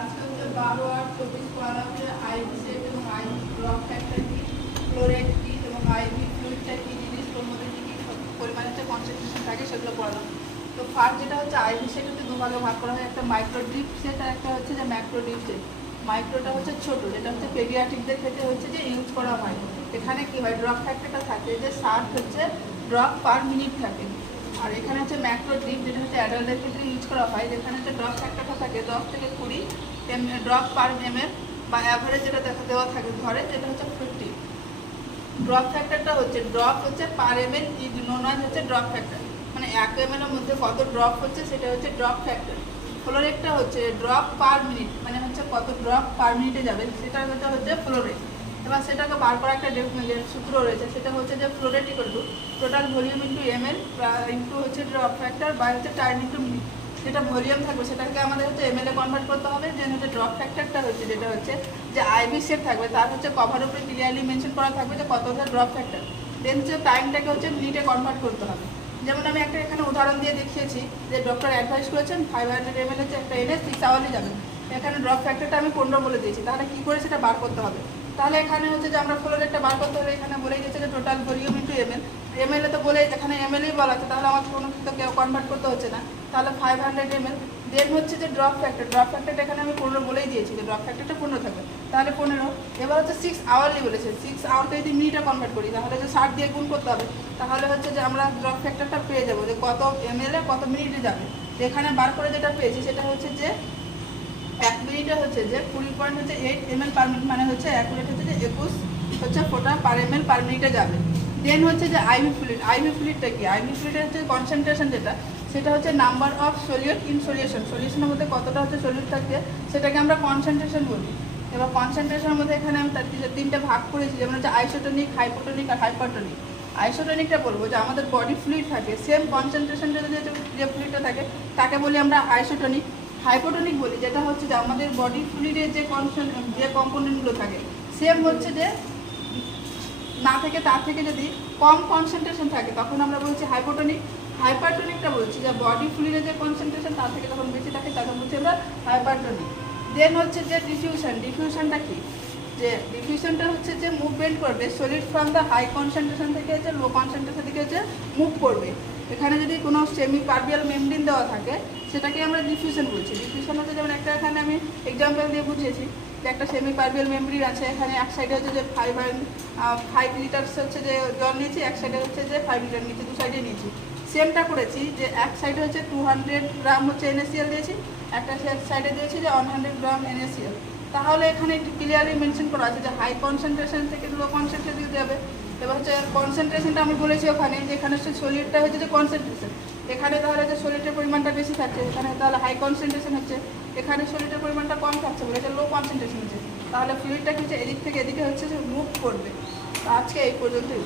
আজকে হচ্ছে 12 আর 24 পড়া হচ্ছে আইভি সেট এবং আইভি ড্রপ ফ্যাক্টর কি, ক্লোরেট কি এবং আইভি ফ্লুইডটা কি জিনিস, ওর মধ্যে কি কি পরিমাণে যে কনসেন্ট্রেশন থাকে সেগুলো পড়ালাম। তো ফার্স্ট যেটা হচ্ছে আইভি সেট হচ্ছে দুভাগে ভাগ করা হয়, একটা মাইক্রো ড্রিপ সেট আর একটা হচ্ছে যে ম্যাক্রো ড্রিপ সেট। মাইক্রোটা হচ্ছে ছোট, যেটা হচ্ছে পেডিয়াট্রিকদের ক্ষেত্রে হচ্ছে যে ইউজ করা হয়। এখানে কি হয়, ড্রপ ফ্যাক্টরটা থাকে যে 60 হচ্ছে ড্রপ পার মিনিট থাকে। আর এখানে হচ্ছে ম্যাক্রো ড্রিপ, যেটা হচ্ছে অ্যাডাল্টের ক্ষেত্রে ইউজ করা হয়, যেখানে হচ্ছে ড্রপ ফ্যাক্টরটা থাকে 10 থেকে 20 ড্রপ পার এমএল বা অ্যাভারেজ যেটা দেখা দেওয়া থাকে ধরে, যেটা হচ্ছে 50। ড্রপ ফ্যাক্টরটা হচ্ছে ড্রপ হচ্ছে পার এমএল ইজ নোন অ্যাজ হচ্ছে ড্রপ ফ্যাক্টর, মানে 1 এমএল এর মধ্যে কত ড্রপ হচ্ছে সেটা হচ্ছে ড্রপ ফ্যাক্টর। ফ্লো রেটটা হচ্ছে ড্রপ পার মিনিট, মানে হচ্ছে কত ড্রপ পার মিনিটে যাবে সেটা হচ্ছে ফ্লো রেট। এবার সেটাকে বার করা একটা সূত্র রয়েছে, সেটা হচ্ছে যে flow rate equal to total volume into ML into হচ্ছে ড্রপ ফ্যাক্টর বাই হচ্ছে টাইম ইন্টু মিনিট। যেটা ভলিউম থাকবে সেটাকে আমাদের হচ্ছে এমএল এ কনভার্ট করতে হবে। দেন হচ্ছে ড্রপ ফ্যাক্টরটা হচ্ছে যেটা হচ্ছে যে আইভি সেট থাকবে তার হচ্ছে কভার উপরে ক্লিয়ারলি মেনশন করা থাকবে যে কত হচ্ছে ড্রপ ফ্যাক্টর। দেন হচ্ছে টাইমটাকে হচ্ছে মিনিটে কনভার্ট করতে হবে। যেমন আমি একটা এখানে উদাহরণ দিয়ে দেখিয়েছি যে ডক্টর অ্যাডভাইস করেছেন 500 ml হচ্ছে একটা এনে 6 আওয়ারই যাবে। এখানে ড্রপ ফ্যাক্টরটা আমি 15 বলে দিয়েছি, তাহলে কী করে সেটা বার করতে হবে। তাহলে এখানে হচ্ছে যে আমরা ফ্লো রেটটা বার করতে হলে এখানে বলেই দিয়েছে যে total volume into ML. MLA তো বলে এখানে এমএলই বলা আছে, তাহলে আমাকে কোনো কিছু কেউ কনভার্ট করতে হচ্ছে না, তাহলে 500 ml। দেন হচ্ছে যে ড্রপ ফ্যাক্টরটা এখানে আমি 15 বলেই দিয়েছি যে ড্রপ ফ্যাক্টরটা 15 থাকবে, তাহলে 15। এবার হচ্ছে 6 আওয়ারলি বলেছে, 6 আওয়ারকে যদি মিনিটে কনভার্ট করি তাহলে যে 60 দিয়ে গুণ করতে হবে, তাহলে হচ্ছে যে আমরা ড্রপ ফ্যাক্টরটা পেয়ে যাবো যে কত এমএলএ কত মিনিটে যাবে। এখানে বার করে যেটা পেয়েছি সেটা হচ্ছে যে 1 মিনিটে হচ্ছে যে 20.8 ml পার মিনিট, মানে হচ্ছে অ্যাকুরেট হচ্ছে যে 21 হচ্ছে ফোঁটা পার ml পার মিনিটে যাবে। দেন হচ্ছে যে আইভি ফ্লুইডটা কি, আইভি ফ্লুইডের হচ্ছে কনসেন্ট্রেশন যেটা, সেটা হচ্ছে নাম্বার অফ সলিউট ইন সলিউশনের মধ্যে কতটা হচ্ছে সলিউট থাকবে সেটাকে আমরা কনসেন্ট্রেশন বলি। এবার কনসেন্ট্রেশনের মধ্যে এখানে আমি তার 3টে ভাগ করেছি, যেমন হচ্ছে আইসোটোনিক, হাইপোটোনিক আর হাইপারটোনিক। আইসোটোনিকটা বলবো যে আমাদের বডি ফ্লুইড থাকে সেম কনসেন্ট্রেশনটা যে ফ্লুইডটা থাকে তাকে বলি আমরা আইসোটোনিক। হাইপোটোনিক বলি যেটা হচ্ছে যে আমাদের বডি ফ্লুইডের যে কম্পোনেন্টগুলো থাকে সেম হচ্ছে যে না থেকে তার থেকে যদি কম কনসেন্ট্রেশন থাকে তখন আমরা বলছি হাইপোটোনিক। হাইপারটোনিকটা বলছি যে বডি ফ্লুইডের যে কনসেন্ট্রেশন তার থেকে যখন বেশি থাকে তখন বলছি আমরা হাইপারটোনিক। দেন হচ্ছে যে ডিফিউশনটা কি, যে ডিফিউশনটা হচ্ছে যে মুভমেন্ট করবে solid from the high concentration থেকে হচ্ছে লো কনসেন্ট্রেশন থেকে হচ্ছে মুভ করবে। এখানে যদি কোনো সেমি পারভিয়াল মেমব্রেন দেওয়া থাকে সেটাকে আমরা ডিফিউশন বলছি। ডিফিউশন হচ্ছে যেমন একটা এখানে আমি এক্সাম্পল দিয়ে বুঝিয়েছি যে একটা সেমি পারভিয়াল মেমব্রেন আছে, এখানে এক সাইডে হচ্ছে যে 5 লিটার্স হচ্ছে যে জল নিয়েছি, এক সাইডে হচ্ছে যে 5 লিটার নিয়েছি, দু সাইডে নিয়েছি। সেমটা করেছি যে এক সাইডে হচ্ছে 200 গ্রাম হচ্ছে NaCl দিয়েছি, একটা সাইডে দিয়েছি যে 100 গ্রাম NaCl। তাহলে এখানে একটু ক্লিয়ারলি মেনশন করা আছে যে হাই কনসেন্ট্রেশন থেকে লো কনসেন্ট্রেশন দিতে হবে। এবার হচ্ছে কনসেন্ট্রেশনটা আমি বলেছি ওখানে যেখানে হচ্ছে সলিডটা হচ্ছে যে কনসেন্ট্রেশন, এখানে তাহলে যে সলিডের পরিমাণটা বেশি থাকছে, এখানে তাহলে হাই কনসেন্ট্রেশন হচ্ছে, এখানে সলিডের পরিমাণটা কম থাকছে বলে এটা লো কনসেন্ট্রেশন হচ্ছে। তাহলে ফ্লুইডটা হচ্ছে এদিক থেকে এদিকে হচ্ছে যে মুভ করবে। আজকে এই পর্যন্তই।